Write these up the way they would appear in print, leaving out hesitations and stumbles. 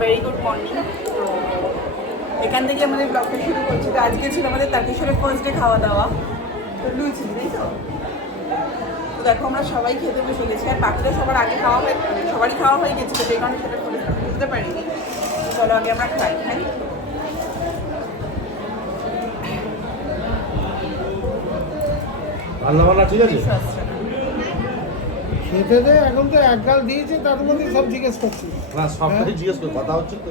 Very good morning. তো এখান থেকে আমাদের ব্লগটা শুরু করছি। তো আজকে ছিল আমাদের তারকেশ্বরের ফার্স্ট ডে খাওয়া দাওয়া। তো লুচি, তাই তো? তো দেখো আমরা সবাই খেতে বসে গেছি, আর বাকিটা সবারই খাওয়া হয়ে গেছিলো, সেই কারণে সেটা বুঝতে পারিনি। চলো আগে আমরা খাই। রান্না বান্না ঠিক আছে? খেতে দে, এখন তো এক গাল দিয়েছে, তার মধ্যে সব জিজ্ঞেস করছি না, সবটাই জিজ্ঞেস করে কথা হচ্ছে তো।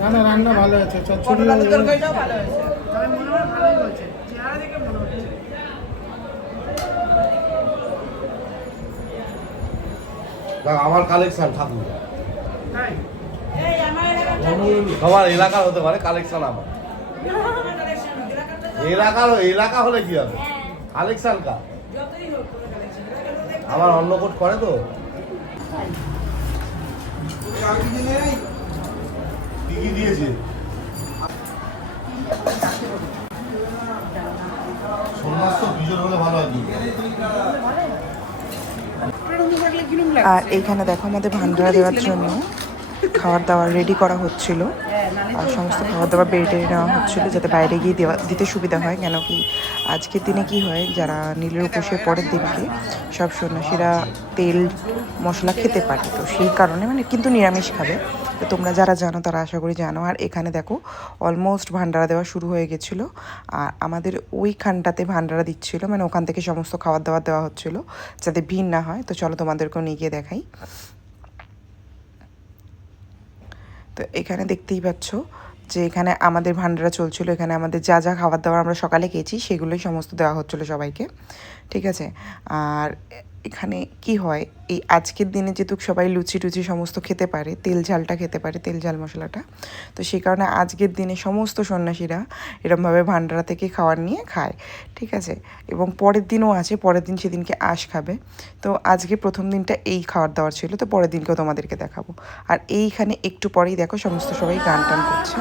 না না, রান্না ভালো হয়েছে, চচ্চড়ি তরকারিটাও ভালো হয়েছে, তবে মনে হয় ভালোই হয়েছে, চেহারা দেখে মনে হচ্ছে। আমার কালেকশন ঠাকুর তাই সবার এলাকার হতে পারে, কালেকশন আমার এলাকা হলে কি হবে, কালেকশন কার? আমার অন্য কোট করে তো কি দিয়েছে সোমনাথ তো বিজয় হলে ভালো হয়। আর এইখানে দেখো আমাদের ভান্ডারা দেওয়ার জন্য খাবার দাবার রেডি করা হচ্ছিল, আর সমস্ত খাবার দাবার বেড়ে নেওয়া হচ্ছিল যাতে বাইরে গিয়ে দিতে সুবিধা হয়। কেন কি আজকের দিনে কি হয়, যারা নীলের উপোসের পরের দিনকে সব সন্ন্যাসীরা তেল মশলা খেতে পারে, তো সেই কারণে কিন্তু নিরামিষ খাবে। তো তোমরা যারা জানো তারা আশা করি জানো। আর এখানে দেখো অলমোস্ট ভান্ডারা দেওয়া শুরু হয়ে গেছিলো, আর আমাদের ওইখানটাতে ভান্ডারা দিচ্ছিলো, ওখান থেকে সমস্ত খাবার দাবার দেওয়া হচ্ছিলো যাতে ভিড় না হয়। তো চলো তোমাদেরকেও নিয়ে গিয়ে দেখাই। তো এখানে দেখতেই পাচ্ছ যে এখানে আমাদের ভান্ডারা চলছিল, এখানে আমাদের যা যা খাবার দাবার আমরা সকালে খেয়েছি সেগুলোই সমস্ত দেওয়া হচ্ছিলো সবাইকে, ঠিক আছে। আর এখানে কি হয়, এই আজকের দিনে যেহেতু সবাই লুচি টুচি সমস্ত খেতে পারে, তেল ঝালটা খেতে পারে, তেল ঝাল মশলাটা, তো সেই কারণে আজকের দিনে সমস্ত সন্ন্যাসীরা এরমভাবে ভান্ডারা থেকে খাবার নিয়ে খায়, ঠিক আছে। এবং পরের দিনও আছে, পরের দিন সেদিনকে আঁশ খাবে। তো আজকে প্রথম দিনটা এই খাবার দাবার ছিল, তো পরের দিনকেও তোমাদেরকে দেখাবো। আর এইখানে একটু পরেই দেখো সমস্ত সবাই গান টান করছে।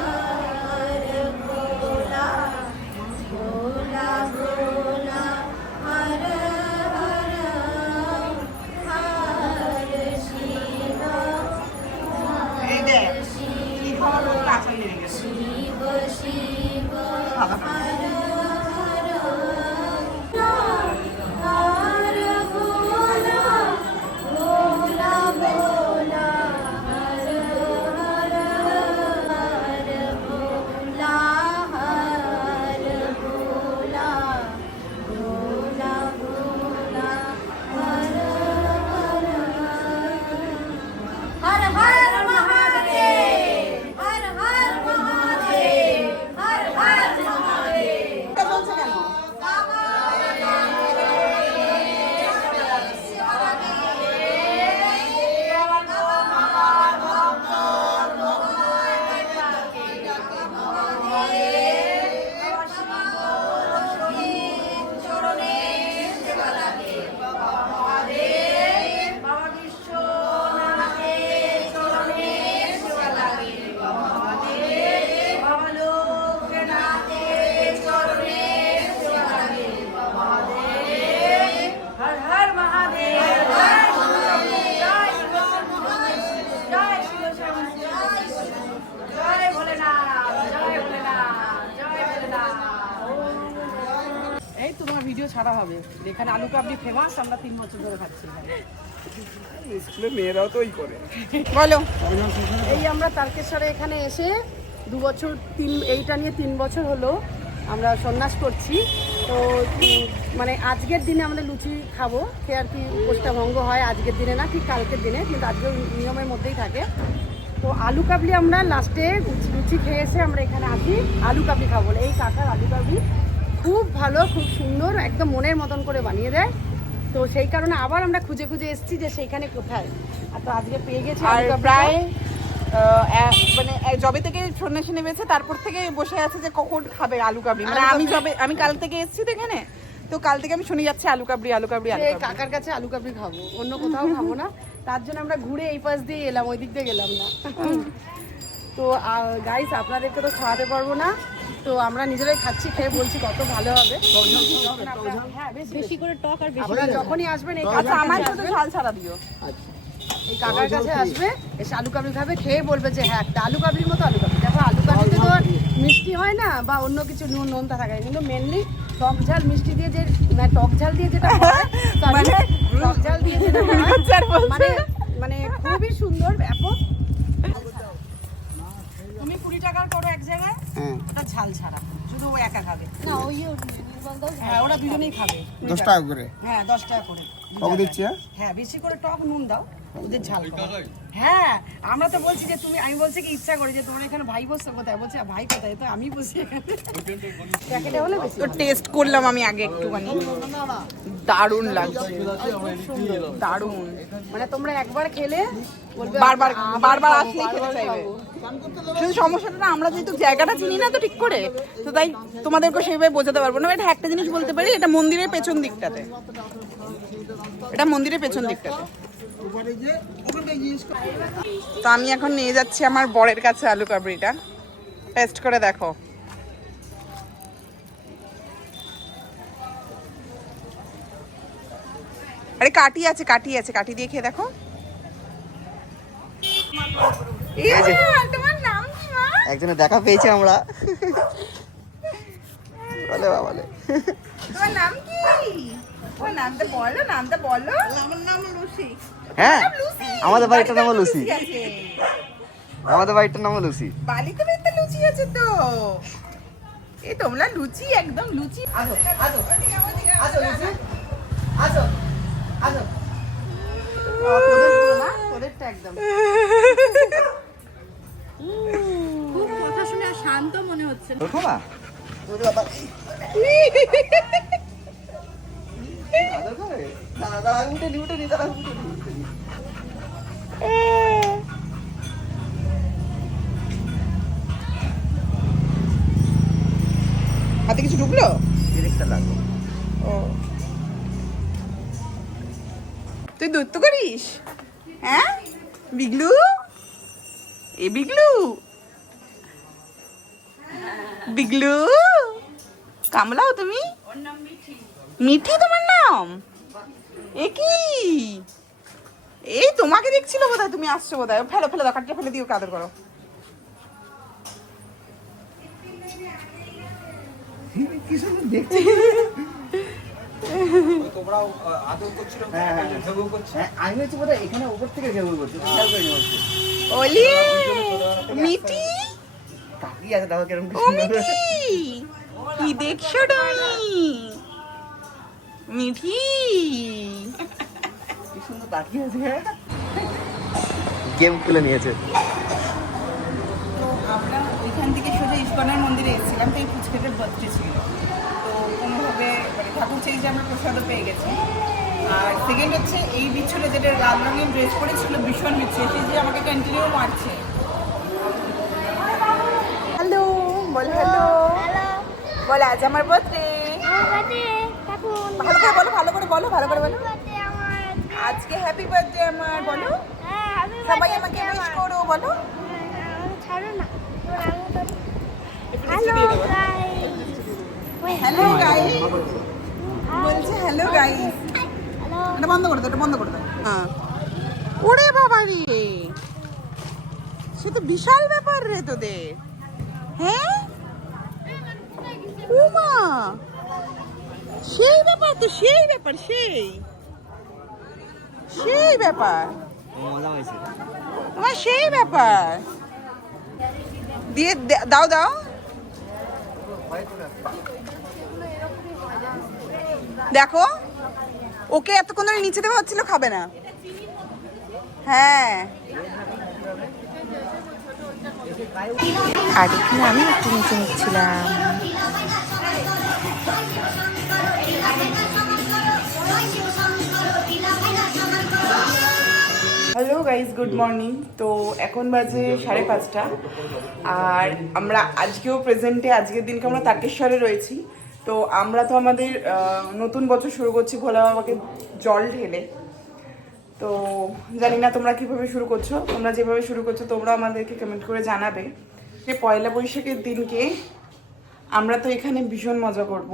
ভিডিও ছাড়া হবে, এখানে আলু কাবলি ফেমাস, আমরা 3 বছর ধরে খাচ্ছি। স্কুলের মেয়েরাও তো ওই করে। বলো, এই আমরা তারকেশ্বরে এখানে এসে 2 বছর, এইটা নিয়ে 3 বছর হলো আমরা সন্ন্যাস করছি। তো আজকের দিনে আমাদের লুচি খাবো, খেয়ে আর কি উপোসটা ভঙ্গ হয় আজকের দিনে না, ঠিক কালকের দিনে, কিন্তু আজকেও নিয়মের মধ্যেই থাকে। তো আলু কাবলি আমরা লাস্টে লুচি খেয়ে এসে আমরা এখানে আসি আলু কাবলি খাবো বলে। এই কাকার আলু কাবলি খুব ভালো, খুব সুন্দর, একদম মনের মতন করে বানিয়ে দেয়। তো সেই কারণে আবার আমরা খুঁজে খুঁজে এসেছি যে সেইখানে কোথায়, আর তো আজকে পেয়ে গেছি। আর প্রায় যবে থেকে সন্ন্যাসী নেমেছে তারপর থেকে বসে আছে যে কখন খাবে আলু কাবলি। আমি কাল থেকে এসেছি তো এখানে, তো কাল থেকে আমি শুনে যাচ্ছি আলু কাবলি আলু কাবলি। কাকার কাছে আলু কাবলি খাবো, অন্য কোথাও খাবো না। তার জন্য আমরা ঘুরে এই পাশ দিয়ে এলাম, ওই দিক দিয়ে গেলাম না। তো গাইস আপনাদেরকে তো খাওয়াতে পারবো না, তো আমরা নিজেরাই খাচ্ছি, খেয়ে বলছি কত ভালো হবে। হ্যাঁ বেশি করে টক আর বেশি যখনই আসবেন এই কাছে আমার সাথে ঝাল ছাড়া দিও। এই কাকার কাছে আসবে, এসে আলু কাবলি খাবে, খেয়ে বলবে যে হ্যাঁ একটা আলু কাবলির মতো আলু কাবলি। দেখো আলু কাবলিতে তো মিষ্টি হয় না বা অন্য কিছু নোনতা থাকে, কিন্তু মেনলি টক ঝাল মিষ্টি দিয়ে যে টক ঝাল দিয়ে যেটা টক ঝাল দিয়ে যেটা মানে মানে খুবই সুন্দর ব্যাপক। তুমি 20 টাকার করো এক জায়গায়, ওটা ঝাল ছাড়া, শুধু ও একা খাবে না, হ্যাঁ ওরা দুজনেই খাবে 10 টাকা করে। হ্যাঁ 10 টাকা করে টক দিচ্ছি। হ্যাঁ বেশি করে টক নুন দাও, ওদের ঝাল খাও। হ্যাঁ আমরা তো বলছি যে তুমি, আমি বলছি কি ইচ্ছা করে যে তোমার এখানে ভাই বসছো কোথায়, বলছে ভাই কোথায়, তো আমি বসি এখানে। প্যাকেটে হলে বেশি। তো টেস্ট করলাম আমি আগে একটুখানি, দারুণ লাগছে, দারুণ। মানে তোমরা একবার খেলে বলবে বারবার বারবার আসলেই খেতে চাইবে। শুধু সমস্যাটা না, আমরা যেহেতু জায়গাটা চিনি না তো ঠিক করে, তো তাই তোমাদেরকে সেইভাবে বোঝাতে পারবো না। এটা একটা জিনিস বলতে পারি, এটা মন্দিরের পেছন দিকটাতে, এটা মন্দিরের পেছন দিকটাতে। তো আমি এখন নিয়ে যাচ্ছি আমার বরের কাছে আলু কাবড়িটা, টেস্ট করে দেখো। আরে কাটি আছে, কাটি আছে, কাটি দিয়ে খেয়ে দেখো। তোমার নাম কি মা? একজনের দেখা পেয়েছি আমরা। বলে বাবালে, তোমার নাম কি? তোমার নামটা বলো, নামটা বলো। আমার নাম লুসি। হ্যাঁ আমাদের বাড়িটার নাম লুসি, লুচি আছে। আমাদের বাড়িটার নাম লুসি। বালিতে বেতে লুচি আছে তো। এই তোমরা লুচি, একদম লুচি। আসো আসো আসো লুচি, আসো আসো। তোদের পুরো না, তোদেরটা একদম খুব কথা শুনে আর শান্ত মনে হচ্ছে না। দেখো না হাতে কিছু ঢুকলো? ডিরেক্টটা লাগলো। ও তুই দূরত্ব করিস? হ্যাঁ বিগলু, এ বিগলু, বিগলু কামলাও তুমি? মিঠি তোমার নাম? এ কি, এই তোমাকে দেখছিল বোধহয়, তুমি আসছো বোধহয়। ফেলো ফেলো দাও, কাটিয়ে ফেলে দিও, কাদর করো। কি সুন্দর দেখতে। আমি হচ্ছে বোধহয় এখানে উপর থেকে ঘেউ করছি, খেয়াল করিনি হচ্ছে। ওলি মিঠি, কাকি আছে দেখো কিরকম ও মিঠি, কি দেখছো তুমি? মিঠি কি সুন্দর তাকিয়ে আছে, গেম খুলে নিয়েছে। তো আমরা ওইখান থেকে সোজা ইস্কনের মন্দিরে এসেছিলাম, তো এই ফুচকেটের বার্থডে ছিল, তো কোনোভাবে মানে ঠাকুর চেয়ে যে আমরা প্রসাদও পেয়ে গেছি। আর সেকেন্ড হচ্ছে এই বিচ্ছুটা যেটা লাল রঙের ড্রেস পরেছিল, ভীষণ বিচ্ছু, সে যে আমাকে কন্টিনিউ মারছে। হ্যালো বল, হ্যালো বল, আজ আমার বার্থডে। ভালো করে বলো, ভালো করে বলো, ভালো করে বলো। আজকে হ্যাপি বার্থডে আমার, বলো সবাই আমাকে উইশ করো, বলো। হ্যালো গাইস বলছে, হ্যালো গাইস। এটা বন্ধ করে দাও, এটা বন্ধ করে দাও। হ্যাঁ ওরে বাবা রে, সে তো বিশাল ব্যাপার রে তোদের। হ্যাঁ ও মা, সেই ব্যাপার তো, সেই ব্যাপার, সেই সেই ব্যাপার মজা হয়েছে তোমার, সেই ব্যাপার দিয়ে দাও দাও। দেখো ওকে এতক্ষণ ধরে নিচে দেওয়া হচ্ছিল, খাবে না। হ্যাঁ আর এখানে আমি একটু নিচে নিচ্ছিলাম। Hello guys, good morning. তো এখন বাজে 5:30, আর আমরা আজকেও প্রেজেন্টে, আজকের দিনকে আমরা তারকেশ্বরে রয়েছি। তো আমরা তো আমাদের নতুন বছর শুরু করছি ভোলা বাবাকে জল ঢেলে। তো জানি না তোমরা কিভাবে শুরু করছো, তোমরা যেভাবে শুরু করছো তোমরা আমাদেরকে কমেন্ট করে জানাবে যে পয়লা বৈশাখের দিনকে আমরা তো এখানে ভীষণ মজা করব,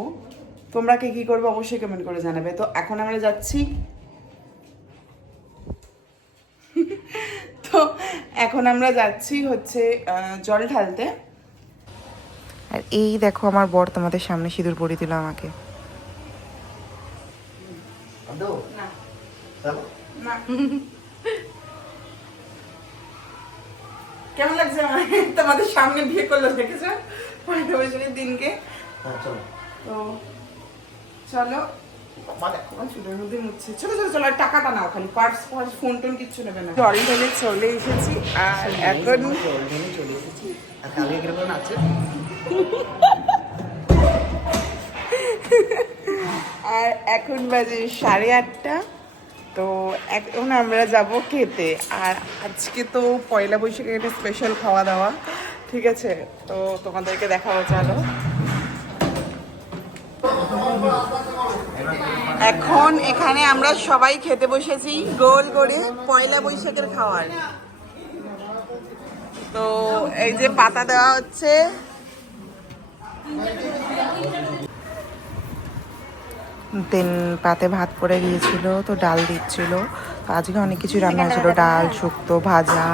তোমরা কে কী করবে অবশ্যই কমেন্ট করে জানাবে। তো এখন আমরা যাচ্ছি, তো এখন আমরা যাচ্ছি হচ্ছে জল ঢালতে। আর এই দেখো আমার বর তোমাদের সামনে সিঁদুর পরিয়ে দিল আমাকে। না না কেমন লাগছে আমার তোমাদের সামনে বিয়ে করলো দেখেছো পয়লা বৈশাখের দিনকে? চলো তো চলো চুলের মধ্যে মুছছে, চলো চলো চলো, আর টাকাটা নাও খালি, পার্স ফোন টোন কিচ্ছু নেবে না। জল ঢেলে চলে এসেছি আর এখন চলে এসেছি। আর কালকে কিরকম আছে? আর এখন বাজে 8:30। তো এখন আমরা যাব খেতে। আর আজকে তো পয়লা বৈশাখের একটা স্পেশাল খাওয়া দাওয়া, ঠিক আছে? তো তোমাদেরকে দেখাবো, চলো। এখন এখানে আমরা সবাই খেতে বসেছি গোল করে পয়লা বৈশাখের খাওয়ার। তো এই যে পাতা দেওয়া হচ্ছে, দেন পাতে ভাত পড়ে গিয়েছিল, তো ডাল দিচ্ছিল। তো আজকে অনেক কিছু রান্না হয়েছিল, ডাল, শুক্তো, ভাজা,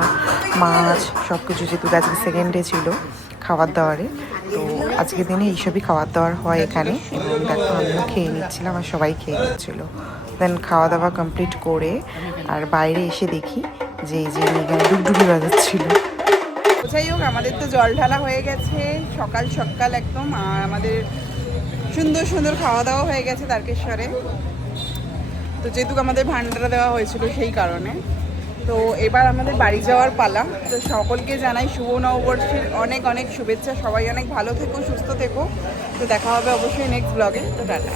মাছ, সব কিছু, যেহেতু আজকে সেকেন্ড ডে ছিল খাবার দাওয়ারে। তো আজকের দিনে এইসবই খাবার দাওয়ার হয় এখানে। এবং দেখো আমিও খেয়ে নিচ্ছিলাম আর সবাই খেয়ে নিচ্ছিল। দেন খাওয়া দাওয়া কমপ্লিট করে আর বাইরে এসে দেখি যে এই যে এখানে ডুগডুগি বাজাচ্ছিল। যাই হোক, আমাদের তো জল ঢালা হয়ে গেছে সকাল সকাল একদম। আর আমাদের সুন্দর সুন্দর খাওয়া দাওয়া হয়ে গেছে তারকেশ্বরে। তো যেহেতু আমাদের ভান্ডারা দেওয়া হয়েছিল সেই কারণে। তো এবার আমাদের বাড়ি যাওয়ার পালা। তো সকলকে জানাই শুভ নববর্ষের অনেক অনেক শুভেচ্ছা। সবাই অনেক ভালো থেকো, সুস্থ থেকো। তো দেখা হবে অবশ্যই নেক্সট ব্লগে। তো টাটা।